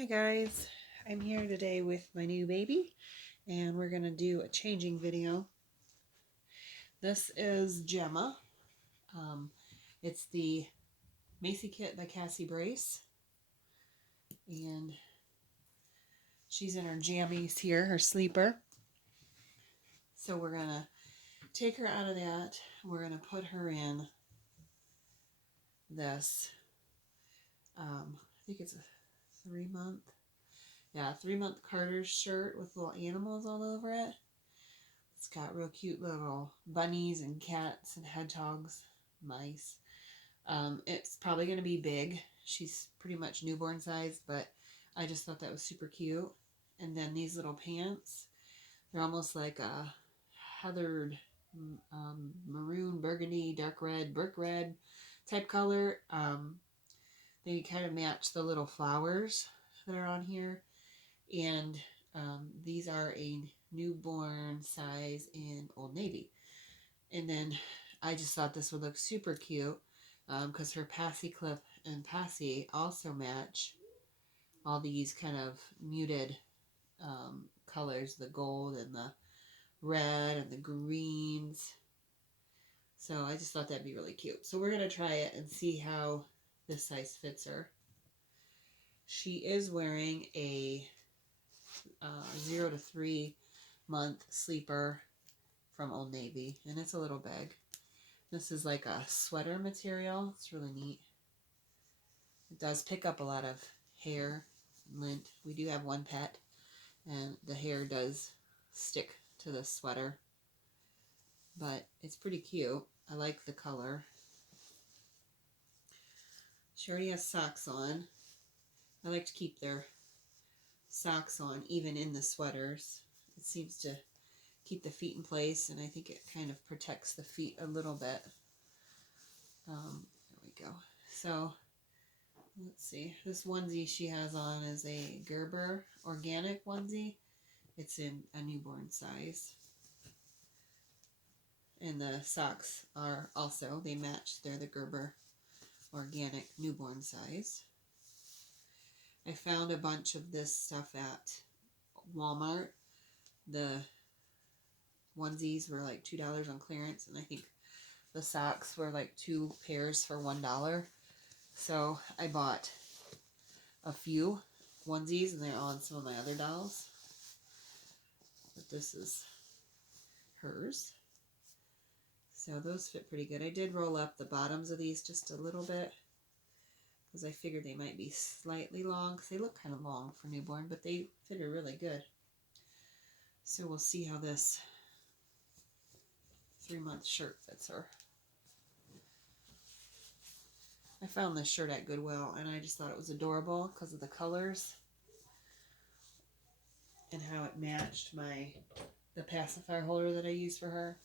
Hi guys, I'm here today with my new baby and we're going to do a changing video. This is Gemma. It's the Macie kit by Cassie brace, and she's in her jammies here, her sleeper. So we're going to take her out of that. We're going to put her in this, I think it's a 3-month. Yeah, 3-month Carter's shirt with little animals all over it. It's got real cute little bunnies and cats and hedgehogs, mice. It's probably going to be big. She's pretty much newborn size, but I just thought that was super cute. And then these little pants, they're almost like a heathered maroon, burgundy, dark red, brick red type color. They kind of match the little flowers that are on here. And these are a newborn size in Old Navy. And then I just thought this would look super cute because her passy clip and passy also match all these kind of muted colors, the gold and the red and the greens. So I just thought that'd be really cute. So we're going to try it and see how this size fits her. She is wearing a 0 to 3 month sleeper from Old Navy, and it's a little big. This is like a sweater material. It's really neat. It does pick up a lot of hair, lint. We do have one pet, and the hair does stick to the sweater, but it's pretty cute. I like the color. She already has socks on. I like to keep their socks on even in the sweaters. It seems to keep the feet in place, and I think it kind of protects the feet a little bit. There we go. So let's see. This onesie she has on is a Gerber organic onesie. It's in a newborn size. And the socks are also, they match. They're the Gerber organic newborn size. I found a bunch of this stuff at Walmart. The onesies were like $2 on clearance, and I think the socks were like 2 pairs for $1. So I bought a few onesies, and they're on some of my other dolls. But this is hers. So those fit pretty good. I did roll up the bottoms of these just a little bit because I figured they might be slightly long, because they look kind of long for newborn, but they fit her really good. So we'll see how this 3-month shirt fits her. I found this shirt at Goodwill, and I just thought it was adorable because of the colors and how it matched the pacifier holder that I use for her.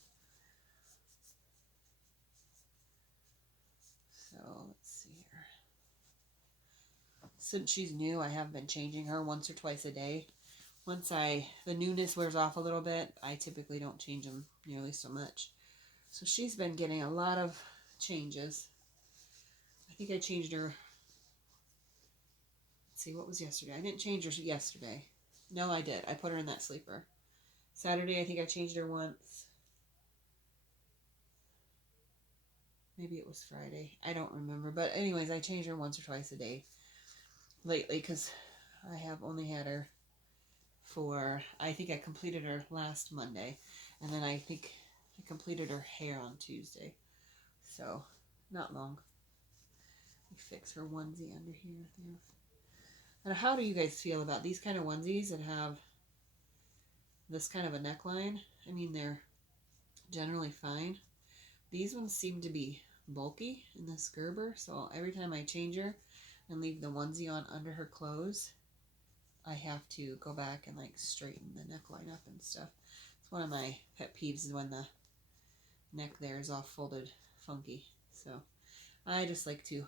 So let's see here. Since she's new, I have been changing her once or twice a day. Once the newness wears off a little bit, I typically don't change them nearly so much. So she's been getting a lot of changes. I think I changed her. Let's see, what was yesterday? I didn't change her yesterday. No, I did. I put her in that sleeper. Saturday, I think I changed her once. Maybe it was Friday. I don't remember. But anyways, I changed her once or twice a day lately because I have only had her for, I think I completed her last Monday. And then I think I completed her hair on Tuesday. So, not long. Let me fix her onesie under here. There. And how do you guys feel about these kind of onesies that have this kind of a neckline? I mean, they're generally fine. These ones seem to be bulky in this Gerber, so every time I change her and leave the onesie on under her clothes, I have to go back and like straighten the neckline up and stuff. It's one of my pet peeves is when the neck there is all folded funky. So I just like to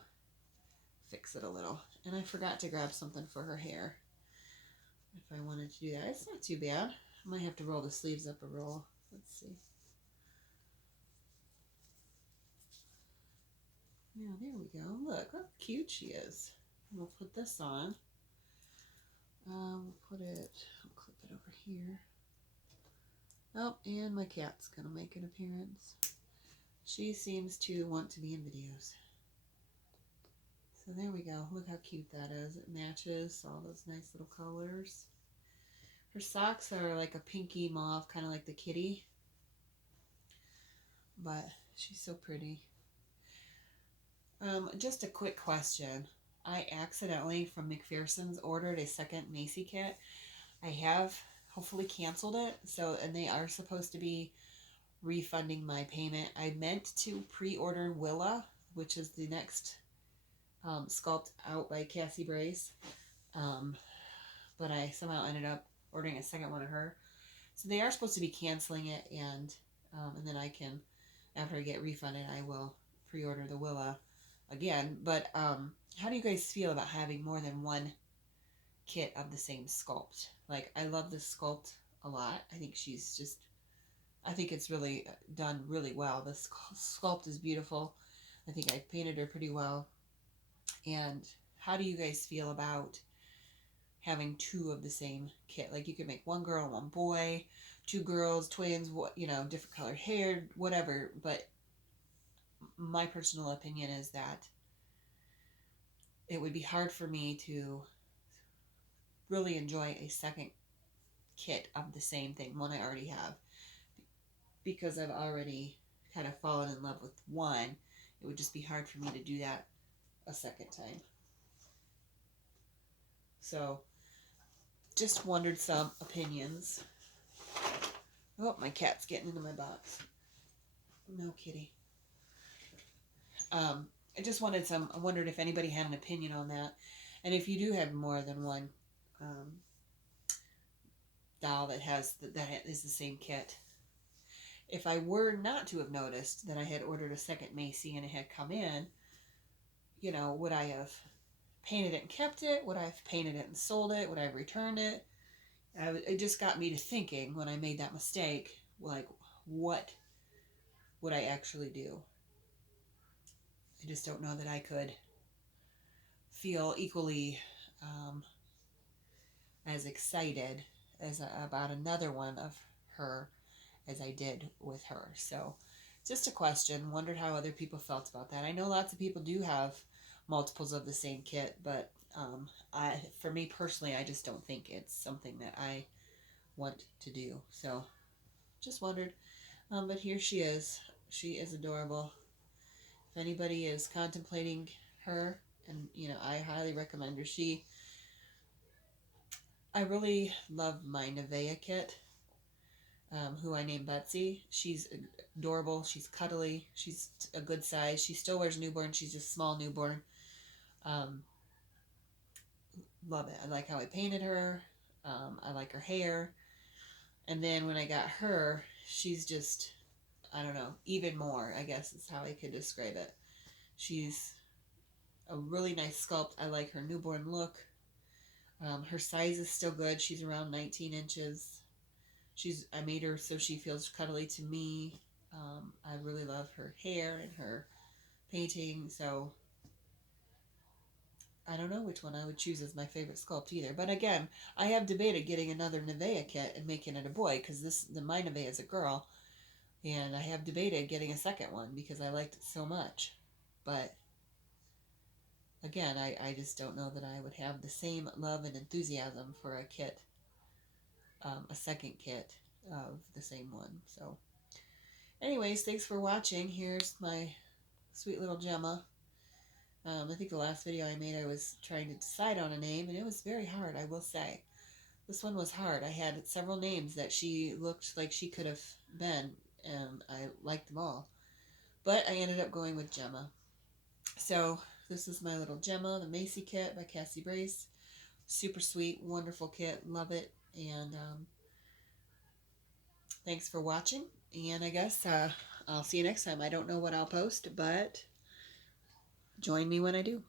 fix it a little. And I forgot to grab something for her hair if I wanted to do that. It's not too bad. I might have to roll the sleeves up a roll. Let's see. Yeah, there we go. Look how cute she is. We'll put this on. We'll put it, I'll clip it over here. Oh, and my cat's gonna make an appearance. She seems to want to be in videos. So there we go. Look how cute that is. It matches all those nice little colors. Her socks are like a pinky mauve, kind of like the kitty. But she's so pretty. Just a quick question. I accidentally, from McPherson's, ordered a second Macie kit. I have hopefully canceled it. So, and they are supposed to be refunding my payment. I meant to pre-order Willa, which is the next sculpt out by Cassie Brace. But I somehow ended up ordering a second one of her. So they are supposed to be canceling it, and then I can, after I get refunded, I will pre-order the Willa again. But how do you guys feel about having more than one kit of the same sculpt? Like, I love this sculpt a lot. I think she's just, I think it's really done really well. The sculpt is beautiful. I think I painted her pretty well. And how do you guys feel about having two of the same kit? Like, you could make one girl and one boy, two girls, twins, you know, different colored hair, whatever. But my personal opinion is that it would be hard for me to really enjoy a second kit of the same thing, one I already have, because I've already kind of fallen in love with one. It would just be hard for me to do that a second time. So just wondered some opinions. Oh, my cat's getting into my box. No, kitty. I just wanted some, I wondered if anybody had an opinion on that. And if you do have more than one doll that is the same kit. If I were not to have noticed that I had ordered a second Macie and it had come in, you know, would I have painted it and kept it? Would I have painted it and sold it? Would I have returned it? It just got me to thinking when I made that mistake, like, what would I actually do? I just don't know that I could feel equally as excited about another one of her as I did with her. So just a question. Wondered how other people felt about that. I know lots of people do have multiples of the same kit, but for me personally, I just don't think it's something that I want to do. So just wondered. But here she is. She is adorable. If anybody is contemplating her, and you know, I highly recommend her. I really love my Nevaeh kit, who I named Betsy. She's adorable. She's cuddly. She's a good size. She still wears newborn. She's just small newborn. Love it. I like how I painted her. I like her hair. And then when I got her, she's just, I don't know, even more, I guess is how I could describe it. She's a really nice sculpt. I like her newborn look. Her size is still good. She's around 19 inches. I made her so she feels cuddly to me. I really love her hair and her painting. So I don't know which one I would choose as my favorite sculpt either. But again, I have debated getting another Nevaeh kit and making it a boy, because my Nevaeh is a girl. And I have debated getting a second one because I liked it so much. But again, I just don't know that I would have the same love and enthusiasm for a kit, a second kit of the same one. So anyways, thanks for watching. Here's my sweet little Gemma. I think the last video I made, I was trying to decide on a name, and it was very hard, I will say. This one was hard. I had several names that she looked like she could have been, and I liked them all. But I ended up going with Gemma. So this is my little Gemma, the Macie kit by Cassie Brace. Super sweet, wonderful kit. Love it. And thanks for watching. And I guess I'll see you next time. I don't know what I'll post, but join me when I do.